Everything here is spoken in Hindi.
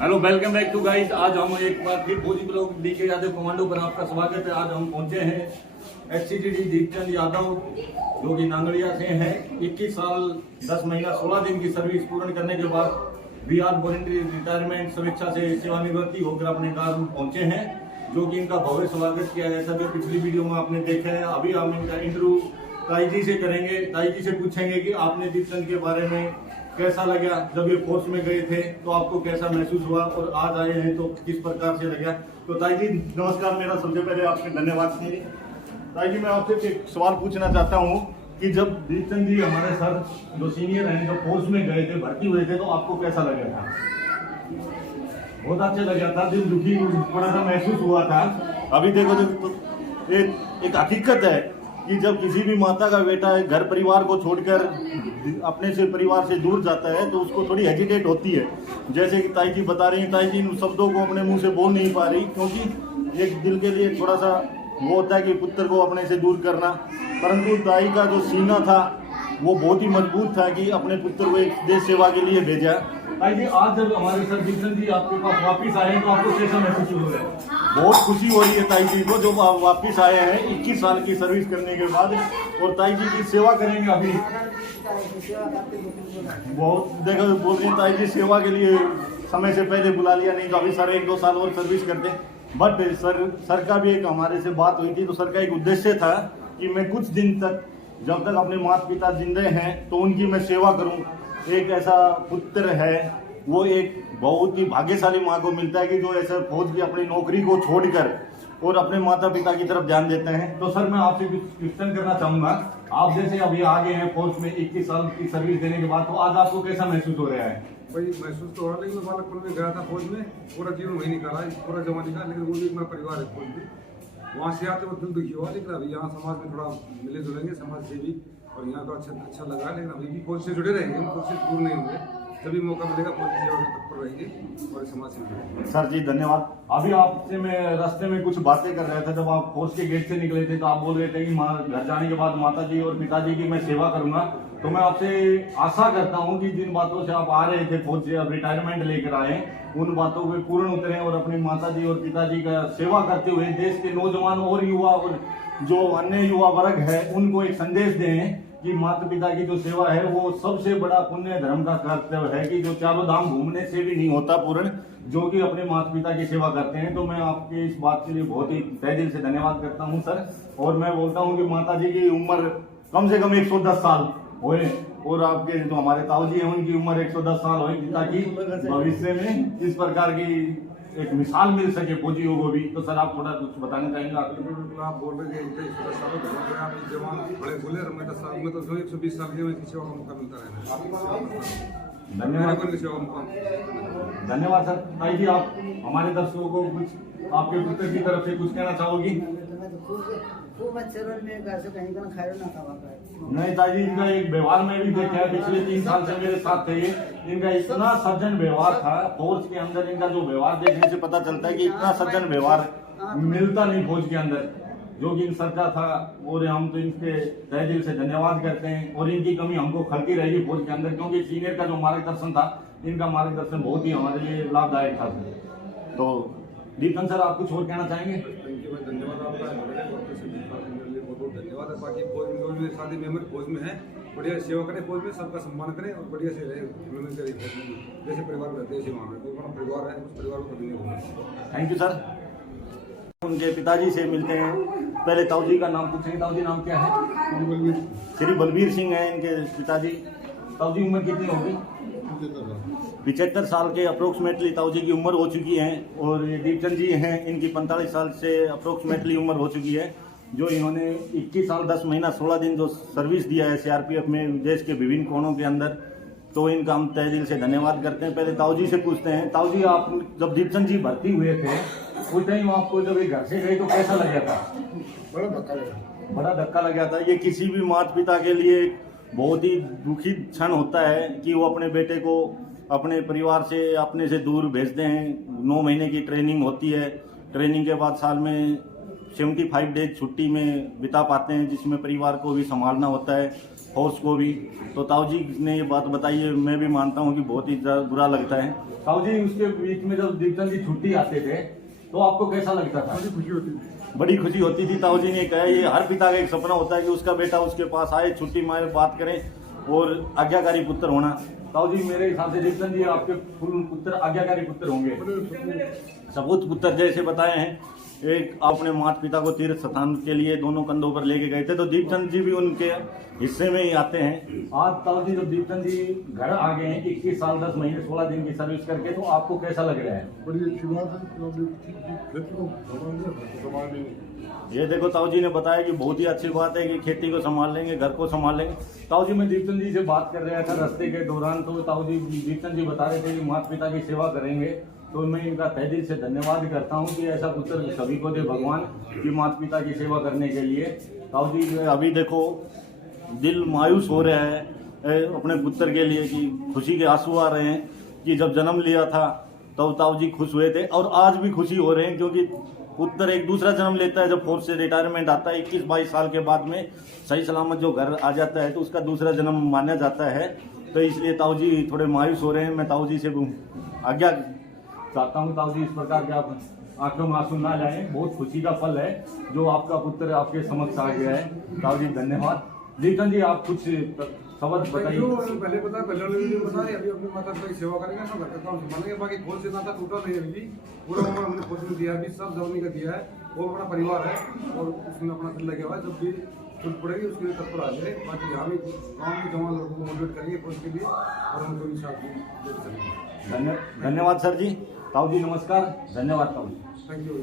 Hello, welcome back to guys. आज हम एक बार फिर फौजी ब्लॉग डीके यादव कमांडो पर आपका स्वागत है। आज हम पहुंचे हैं एचसीटीडी दीपचंद यादव जो कि नांगड़िया से हैं। 21 साल 10 महीना 16 दिन की सर्विस पूर्ण करने के बाद बिहार वॉलंटरी रिटायरमेंट समीक्षा से सेवानिवृत्ति होकर अपने गांव पहुंचे हैं, जो कि इनका भव्य स्वागत किया है। सभी पिछली वीडियो में आपने देखा है। अभी हम इनका इंटरव्यू ताई जी से करेंगे। ताई जी से पूछेंगे कि आपने दीपचंद के बारे में कैसा लगा, जब ये फोर्स में गए थे तो आपको कैसा महसूस हुआ, और आज आए हैं तो किस प्रकार से लगा। तो ताई जी नमस्कार, मेरा सबसे पहले आपके धन्यवाद। ताई जी, मैं आपसे एक सवाल पूछना चाहता हूँ कि जब दीपचंद जी हमारे सर जो सीनियर हैं, जो फोर्स में गए थे, भर्ती हुए थे, तो आपको कैसा लगा था? बहुत अच्छा लगा था, दिल दुखी थोड़ा सा महसूस हुआ था। अभी देखो तो एक हकीकत है कि जब किसी भी माता का बेटा घर परिवार को छोड़कर अपने से परिवार से दूर जाता है तो उसको थोड़ी हेजिटेट होती है। जैसे कि ताई जी बता रही हैं, ताई जी इन शब्दों को अपने मुंह से बोल नहीं पा रही, क्योंकि एक दिल के लिए थोड़ा सा वो होता है कि पुत्र को अपने से दूर करना। परंतु ताई का जो सीना था वो बहुत ही मजबूत था कि अपने पुत्र को एक देश सेवा के लिए भेजा। ताई जी, आज जब हमारे सर दीपचंद जी आपके पास वापिस आए हैं तो आपको कैसा महसूस हो रहा है? बहुत खुशी हो रही है ताई जी को, जो वापिस आए हैं 21 साल की सर्विस करने के बाद, और ताई जी की सेवा करेंगे। अभी बहुत देखो बोल रही ताई जी सेवा के लिए समय से पहले बुला लिया, नहीं तो अभी सर 1-2 साल और सर्विस करते। बट सर का भी एक हमारे से बात हुई थी, तो सर का एक उद्देश्य था कि मैं कुछ दिन तक, जब तक अपने माता पिता जिंदे हैं, तो उनकी मैं सेवा करूं। एक ऐसा पुत्र है, वो एक बहुत ही भाग्यशाली माँ को मिलता है कि जो ऐसे फौज की अपनी नौकरी को छोड़कर और अपने माता पिता की तरफ ध्यान देते हैं। तो सर, मैं आपसे कुछ क्वेश्चन करना चाहूंगा। आप जैसे अभी आ गए हैं फौज में 21 साल की सर्विस देने के बाद, तो आज आपको कैसा महसूस हो रहा है? भाई महसूस तो हो रहा, लेकिन मैं बालकपुर में गया था फौज में, पूरा जीवन वही निकाला, पूरा जमा निकाला, लेकिन वो भी मेरा परिवार है फौज में। वहाँ से आते वक्त दिल दुखी हुआ, लेकिन अभी यहाँ समाज में थोड़ा मिले जुलेंगे, समाज से भी, और यहाँ तो अच्छा लगा। लेकिन अभी भी फौज से जुड़े रहेंगे, हम फौज से दूर नहीं होंगे। जब मौका मिलेगा फौज की सेवा में तत्पर रहेंगे और समाज से जुड़ेंगे। सर जी धन्यवाद। अभी आपसे मैं रास्ते में कुछ बातें कर रहा था, जब आप फौज के गेट से निकले थे तो आप बोल रहे थे कि घर जाने के बाद माता जी और पिताजी की मैं सेवा करूंगा। तो मैं आपसे आशा करता हूं कि जिन बातों से आप आ रहे थे फौज से, अब रिटायरमेंट लेकर आए, उन बातों पे पूर्ण उतरे और अपनी माता जी और पिताजी का सेवा करते हुए देश के नौजवान और युवा और जो अन्य युवा वर्ग है उनको एक संदेश दें कि माता पिता की जो सेवा है वो सबसे बड़ा पुण्य धर्म का कर्तव्य है, कि जो चारों धाम घूमने से भी नहीं होता पूर्ण, जो कि अपने माता पिता की सेवा करते हैं। तो मैं आपके इस बात के लिए बहुत ही तहे दिल से धन्यवाद करता हूं सर। और मैं बोलता हूं कि माता जी की उम्र कम से कम 110 साल होए, और आपके जो हमारे ताऊ जी हैं उनकी उम्र 110 साल होए, ताकि भविष्य में इस प्रकार की एक मिसाल मिल सके फौजियों को भी। तो सर, आप थोड़ा कुछ बताना चाहेंगे? आप बोल रहे थे 110 सालों तक आप जवान बड़े बोले, मैं 10 साल में तो 120 साल के में सेवा का मौका मिलता है। धन्यवाद धन्यवाद सर। ताई जी, आप हमारे दर्शकों को कुछ आपके पुत्र की तरफ से कुछ कहना चाहोगी? नहीं ताई जी, इनका एक व्यवहार में भी देखा है, पिछले 3 साल से मेरे साथ थे ये। इनका इतना सज्जन व्यवहार था फौज के अंदर, इनका जो व्यवहार देखने से पता चलता है कि इतना सज्जन व्यवहार मिलता नहीं फौज के अंदर, जो कि इन सरकार था। और हम तो इनके तहे दिल से धन्यवाद करते हैं, और इनकी कमी हमको खलती रहेगी फौज के अंदर, क्योंकि सीनियर का जो मार्गदर्शन था, इनका मार्गदर्शन बहुत ही हमारे लिए लाभदायक था। तो दीपचंद सर, आप कुछ और कहना चाहेंगे? धन्यवाद आपका, बहुत धन्यवाद है। बाकी फौज में जो भी साथी मेंबर फौज में है, बढ़िया सेवा करें फौज में, सबका सम्मान करें और बढ़िया से रहे, जैसे परिवार रहते हैं, वहाँ में तो परिवार है, उस परिवार को कभी नहीं भूलें। Thank you sir. उनके पिताजी से मिलते हैं। पहले ताऊ जी का नाम पूछेंगे। ताऊ जी, नाम क्या है? श्री बलबीर सिंह है इनके पिताजी। ताऊ जी, उम्र कितनी होगी? 75 साल के अप्रोक्सीमेटली ताऊ जी की उम्र हो चुकी है। और ये दीपचंद जी हैं, इनकी 45 साल से अप्रोक्सीमेटली उम्र हो चुकी है, जो इन्होंने 21 साल 10 महीना 16 दिन जो सर्विस दिया है सीआरपीएफ में देश के विभिन्न कोणों के अंदर। तो इनका हम तहे दिल से धन्यवाद करते हैं। पहले ताऊ जी से पूछते हैं। ताऊ जी, आप जब दीपचंद जी भर्ती हुए थे उस टाइम आपको जब ये घर से गए तो कैसा लगा था? बड़ा धक्का लगा था। ये किसी भी माता पिता के लिए बहुत ही दुखी क्षण होता है कि वो अपने बेटे को अपने परिवार से अपने से दूर भेजते हैं। 9 महीने की ट्रेनिंग होती है, ट्रेनिंग के बाद साल में 75 डेज छुट्टी में बिता पाते हैं, जिसमें परिवार को भी संभालना होता है। फोर्स को भी। तो ताऊ जी ने ये बात बताई है, मैं भी मानता हूँ कि बहुत ही बुरा लगता है। ताऊ जी उसके बीच में जब दीपचंद जी छुट्टी आते थे तो आपको कैसा लगता था? बड़ी खुशी होती थी। बड़ी खुशी होती थी। ताऊ जी ने कहा ये हर पिता का एक सपना होता है कि उसका बेटा उसके पास आए, छुट्टी मारे, बात करें और आज्ञाकारी पुत्र होना। ताऊ जी मेरे हिसाब से दीपचंद जी आपके फुल पुत्र आज्ञाकारी पुत्र होंगे। सपूत पुत्र जैसे बताए हैं, एक अपने माता पिता को तीर्थ स्थान के लिए दोनों कंधों पर लेके गए थे, तो दीपचंद जी भी उनके हिस्से में ही आते हैं। आज ताऊ जी जब दीपचंद जी घर आ गए हैं 21 साल 10 महीने 16 दिन की सर्विस करके, तो आपको कैसा लग रहा है? बड़ी अच्छी बात है। समाज में ये देखो ताऊ जी ने बताया कि बहुत ही अच्छी बात है कि खेती को संभाल लेंगे, घर को संभाल लेंगे। ताऊ जी मैं दीपचंद जी से बात कर रहा था रास्ते के दौरान, तो ताऊ जी दीपचंद जी बता रहे थे कि माता पिता की सेवा करेंगे, तो मैं इनका तहे दिल से धन्यवाद करता हूँ कि ऐसा पुत्र सभी को दे भगवान की माता पिता की सेवा करने के लिए। ताऊ जी अभी देखो दिल मायूस हो रहा है अपने पुत्र के लिए कि खुशी के आंसू आ रहे हैं कि जब जन्म लिया था तब ताऊ जी खुश हुए थे, और आज भी खुशी हो रहे हैं क्योंकि पुत्र एक दूसरा जन्म लेता है। जब फोर्स से रिटायरमेंट आता है 21-22 साल के बाद में सही सलामत जो घर आ जाता है तो उसका दूसरा जन्म माना जाता है। तो इसलिए ताऊ जी थोड़े मायूस हो रहे हैं। मैं ताऊ जी से आज्ञा चाहता हूँ ताऊ जी इस प्रकार के आप आंखों में आंसू ना लाएं, बहुत खुशी का फल है जो आपका पुत्र आपके समक्ष आ गया है। ताऊ जी धन्यवाद। दीपचंद जी आप कुछ खबर बताइए। पहले बताया अभी अपनी माता पिता की सेवा करेंगे ना, घर का काम संभालेंगे, बाकी फौज से नाता टूटा नहीं है अभी। पूरा उम्र हमने फौज में दिया, अभी सब जवानी का दिया है, वो अपना परिवार है और उसमें अपना दिल लगे हुआ है। जब भी जरूरत पड़ेगी उसके लिए तत्पर आ जाए। बाकी यहाँ भी गाँव में जवान लोगों को मोटिवेट करेंगे फौज के लिए और उनको भी साथ में धन्यवाद सर जी। ताऊ जी नमस्कार, धन्यवाद ताऊ जी। Thank you.